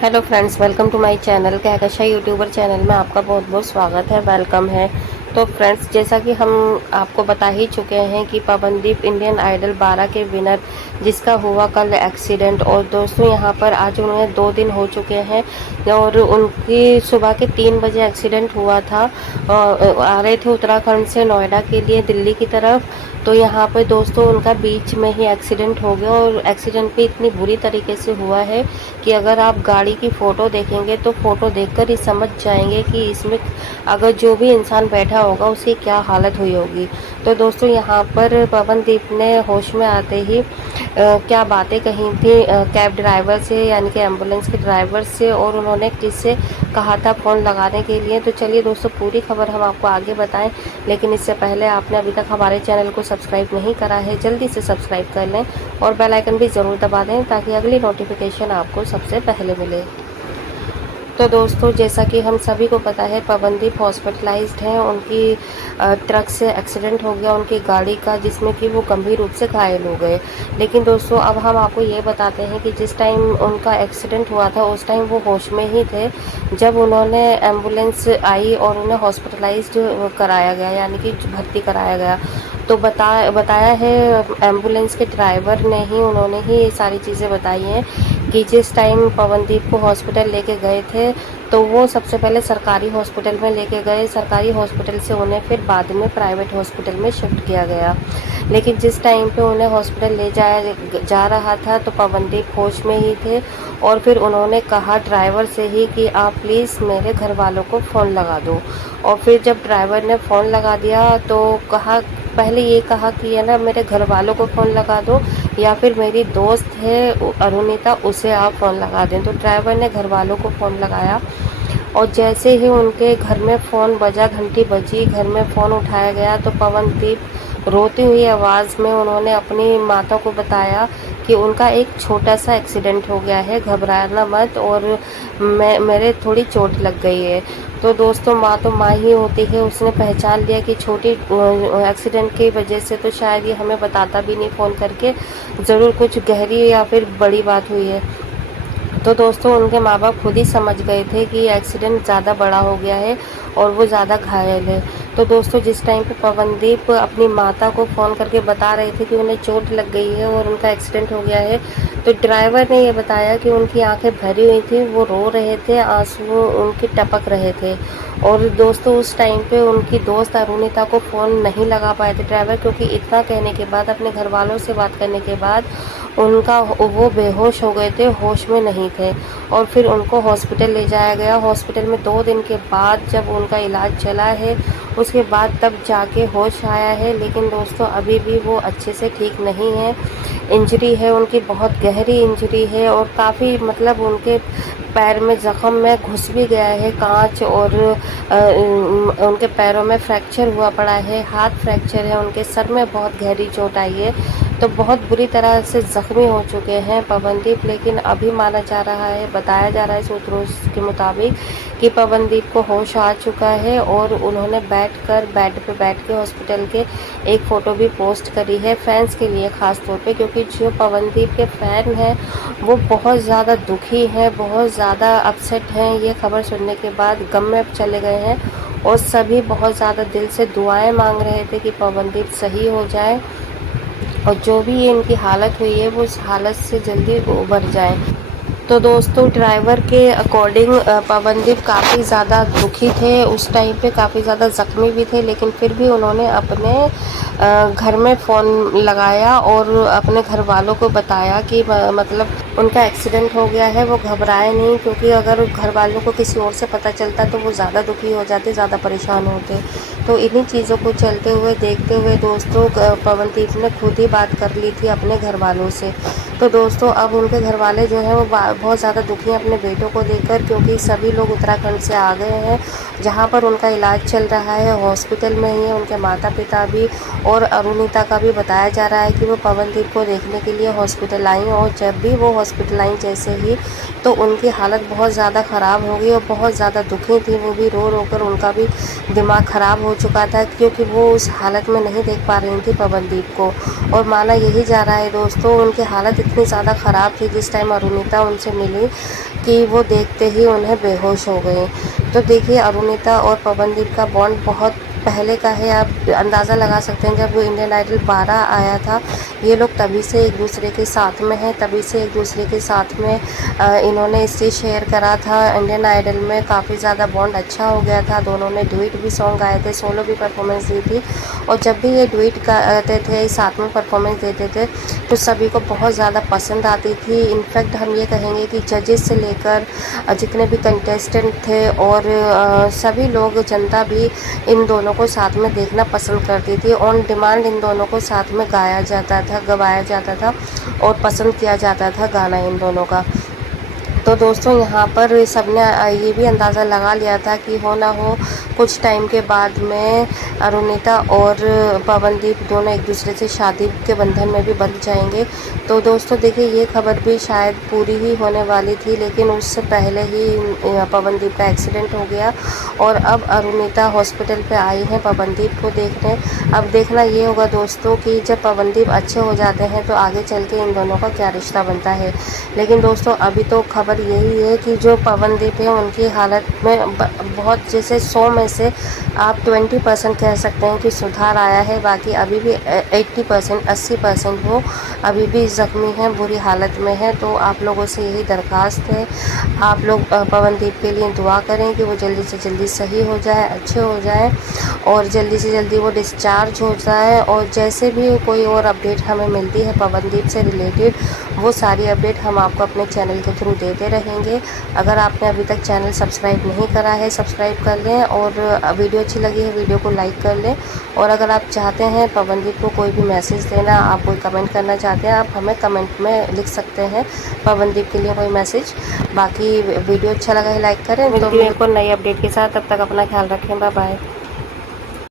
Hello friends, welcome to my channel Kahkasha YouTuber channel में आपका बहुत बहुत स्वागत है, वेलकम है। तो फ्रेंड्स, जैसा कि हम आपको बता ही चुके हैं कि पवनदीप इंडियन आइडल 12 के विनर जिसका हुआ कल एक्सीडेंट, और दोस्तों यहाँ पर आज उन्हें 2 दिन हो चुके हैं और उनकी सुबह के 3 बजे एक्सीडेंट हुआ था। आ रहे थे उत्तराखंड से नोएडा के लिए दिल्ली की तरफ। तो यहाँ पर दोस्तों उनका बीच में ही एक्सीडेंट हो गया, और एक्सीडेंट भी इतनी बुरी तरीके से हुआ है कि अगर आप गाड़ी की फ़ोटो देखेंगे तो फ़ोटो देखकर ही समझ जाएंगे कि इसमें अगर जो भी इंसान बैठा होगा उसकी क्या हालत हुई होगी। तो दोस्तों यहाँ पर पवनदीप ने होश में आते ही क्या बातें कही थी कैब ड्राइवर से, यानी कि एम्बुलेंस के ड्राइवर से, और उन्होंने किससे कहा था फ़ोन लगाने के लिए। तो चलिए दोस्तों, पूरी खबर हम आपको आगे बताएं, लेकिन इससे पहले आपने अभी तक हमारे चैनल को सब्सक्राइब नहीं करा है, जल्दी से सब्सक्राइब कर लें और बेल आइकन भी ज़रूर दबा दें ताकि अगली नोटिफिकेशन आपको सबसे पहले मिले। तो दोस्तों, जैसा कि हम सभी को पता है, पवनदीप हॉस्पिटलाइज्ड हैं। उनकी ट्रक से एक्सीडेंट हो गया उनकी गाड़ी का, जिसमें कि वो गंभीर रूप से घायल हो गए। लेकिन दोस्तों, अब हम आपको ये बताते हैं कि जिस टाइम उनका एक्सीडेंट हुआ था उस टाइम वो होश में ही थे जब उन्होंने एम्बुलेंस आई और उन्हें हॉस्पिटलाइज्ड कराया गया, यानी कि भर्ती कराया गया। तो बताया है एम्बुलेंस के ड्राइवर ने ही, उन्होंने ही ये सारी चीज़ें बताई हैं कि जिस टाइम पवनदीप को हॉस्पिटल लेके गए थे तो वो सबसे पहले सरकारी हॉस्पिटल में लेके गए। सरकारी हॉस्पिटल से उन्हें फिर बाद में प्राइवेट हॉस्पिटल में शिफ्ट किया गया। लेकिन जिस टाइम पे उन्हें हॉस्पिटल ले जाया जा रहा था तो पवनदीप होश में ही थे, और फिर उन्होंने कहा ड्राइवर से ही कि आप प्लीज़ मेरे घर वालों को फ़ोन लगा दो। और फिर जब ड्राइवर ने फ़ोन लगा दिया तो कहा, पहले ये कहा कि है ना मेरे घर वालों को फ़ोन लगा दो, या फिर मेरी दोस्त है अरुणिता उसे आप फ़ोन लगा दें। तो ड्राइवर ने घर वालों को फ़ोन लगाया, और जैसे ही उनके घर में फ़ोन बजा, घंटी बजी, घर में फ़ोन उठाया गया तो पवनदीप रोती हुई आवाज़ में उन्होंने अपनी माता को बताया कि उनका एक छोटा सा एक्सीडेंट हो गया है, घबराना मत, और मेरे थोड़ी चोट लग गई है। तो दोस्तों, माँ तो माँ ही होती है, उसने पहचान लिया कि छोटी एक्सीडेंट की वजह से तो शायद ये हमें बताता भी नहीं फ़ोन करके, ज़रूर कुछ गहरी या फिर बड़ी बात हुई है। तो दोस्तों, उनके माँ बाप खुद ही समझ गए थे कि एक्सीडेंट ज़्यादा बड़ा हो गया है और वो ज़्यादा घायल है। तो दोस्तों, जिस टाइम पे पवनदीप अपनी माता को फ़ोन करके बता रहे थे कि उन्हें चोट लग गई है और उनका एक्सीडेंट हो गया है, तो ड्राइवर ने ये बताया कि उनकी आंखें भरी हुई थी, वो रो रहे थे, आंसू उनके टपक रहे थे। और दोस्तों, उस टाइम पे उनकी दोस्त अरुणिता को फ़ोन नहीं लगा पाए थे ड्राइवर, क्योंकि इतना कहने के बाद, अपने घर वालों से बात करने के बाद उनका वो बेहोश हो गए थे, होश में नहीं थे। और फिर उनको हॉस्पिटल ले जाया गया। हॉस्पिटल में 2 दिन के बाद जब उनका इलाज चला है, उसके बाद तब जाके होश आया है। लेकिन दोस्तों, अभी भी वो अच्छे से ठीक नहीं है। इंजरी है उनकी, बहुत गहरी इंजरी है, और काफ़ी मतलब उनके पैर में ज़ख्म में घुस भी गया है कांच, और उनके पैरों में फ्रैक्चर हुआ पड़ा है, हाथ फ्रैक्चर है, उनके सर में बहुत गहरी चोट आई है। तो बहुत बुरी तरह से ज़ख्मी हो चुके हैं पवनदीप। लेकिन अभी माना जा रहा है, बताया जा रहा है सूत्रों के मुताबिक कि पवनदीप को होश आ चुका है, और उन्होंने बेड पे बैठ के हॉस्पिटल के एक फ़ोटो भी पोस्ट करी है फैंस के लिए ख़ास तौर पे, क्योंकि जो पवनदीप के फ़ैन हैं वो बहुत ज़्यादा दुखी हैं, बहुत ज़्यादा अपसेट हैं। ये खबर सुनने के बाद गम में चले गए हैं, और सभी बहुत ज़्यादा दिल से दुआएं मांग रहे थे कि पवनदीप सही हो जाए और जो भी ये इनकी हालत हुई है वो इस हालत से जल्दी उबर जाए। तो दोस्तों, ड्राइवर के अकॉर्डिंग पवनदीप काफ़ी ज़्यादा दुखी थे, उस टाइम पे काफ़ी ज़्यादा ज़ख्मी भी थे, लेकिन फिर भी उन्होंने अपने घर में फ़ोन लगाया और अपने घर वालों को बताया कि मतलब उनका एक्सीडेंट हो गया है। वो घबराए नहीं, क्योंकि अगर घर वालों को किसी और से पता चलता तो वो ज़्यादा दुखी हो जाते, ज़्यादा परेशान होते। तो इन्हीं चीज़ों को चलते हुए, देखते हुए दोस्तों, पवनदीप ने खुद ही बात कर ली थी अपने घर वालों से। तो दोस्तों, अब उनके घर वाले जो हैं वो बहुत ज़्यादा दुखी हैं अपने बेटों को देखकर, क्योंकि सभी लोग उत्तराखंड से आ गए हैं जहाँ पर उनका इलाज चल रहा है, हॉस्पिटल में ही है। उनके माता पिता भी और अरुणिता का भी बताया जा रहा है कि वो पवनदीप को देखने के लिए हॉस्पिटल आई, और जब भी वो हॉस्पिटल आई जैसे ही, तो उनकी हालत बहुत ज़्यादा ख़राब हो गई और बहुत ज़्यादा दुखी थी। वो भी रो रो कर, उनका भी दिमाग ख़राब हो चुका था, क्योंकि वो उस हालत में नहीं देख पा रही थी पवनदीप को। और माना यही जा रहा है दोस्तों, उनकी हालत इतनी ज़्यादा ख़राब थी जिस टाइम अरुणिता उनसे मिली कि वो देखते ही उन्हें बेहोश हो गए। तो देखिए अरुणिता और पवनदीप का बॉन्ड बहुत पहले का है। आप अंदाज़ा लगा सकते हैं जब इंडियन आइडल 12 आया था, ये लोग तभी से एक दूसरे के साथ में हैं, तभी से एक दूसरे के साथ में इन्होंने स्टेज शेयर करा था। इंडियन आइडल में काफ़ी ज़्यादा बॉन्ड अच्छा हो गया था। दोनों ने डुएट भी सॉन्ग गाए थे, सोलो भी परफॉर्मेंस दी थी। और जब भी ये डुएट गाते थे, साथ में परफॉर्मेंस देते थे, तो सभी को बहुत ज़्यादा पसंद आती थी। इनफैक्ट हम ये कहेंगे कि जजेस से लेकर जितने भी कंटेस्टेंट थे और सभी लोग, जनता भी इन दोनों को साथ में देखना पसंद करती थी। ऑन डिमांड इन दोनों को साथ में गाया जाता था, गवाया जाता था और पसंद किया जाता था गाना इन दोनों का। तो दोस्तों यहाँ पर सबने ये भी अंदाज़ा लगा लिया था कि हो ना हो कुछ टाइम के बाद में अरुणिता और पवनदीप दोनों एक दूसरे से शादी के बंधन में भी बंध जाएंगे। तो दोस्तों देखिए ये खबर भी शायद पूरी ही होने वाली थी, लेकिन उससे पहले ही पवनदीप का एक्सीडेंट हो गया और अब अरुणिता हॉस्पिटल पे आई हैं पवनदीप को देखने। अब देखना ये होगा दोस्तों कि जब पवनदीप अच्छे हो जाते हैं तो आगे चल के इन दोनों का क्या रिश्ता बनता है। लेकिन दोस्तों अभी तो खबर यही है कि जो पवनदीप है उनकी हालत में बहुत, जैसे 100 में से आप 20% कह सकते हैं कि सुधार आया है, बाकी अभी भी 80% 80% वो अभी भी ज़ख्मी हैं, बुरी हालत में है। तो आप लोगों से यही दरख्वास्त है, आप लोग पवनदीप के लिए दुआ करें कि वो जल्दी से जल्दी सही हो जाए, अच्छे हो जाए और जल्दी से जल्दी वो डिस्चार्ज हो जाए। और जैसे भी कोई और अपडेट हमें मिलती है पवनदीप से रिलेटेड, वो सारी अपडेट हम आपको अपने चैनल के थ्रू देते रहेंगे। अगर आपने अभी तक चैनल सब्सक्राइब नहीं करा है, सब्सक्राइब कर लें और वीडियो अच्छी लगी है वीडियो को लाइक कर लें। और अगर आप चाहते हैं पवनदीप को कोई भी मैसेज देना, आप कोई कमेंट करना चाहते हैं, आप हमें कमेंट में लिख सकते हैं पवनदीप के लिए कोई मैसेज। बाकी वीडियो अच्छा लगा है लाइक करें। तो मिलते हैं नई अपडेट के साथ, तब तक अपना ख्याल रखें, बाय बाय।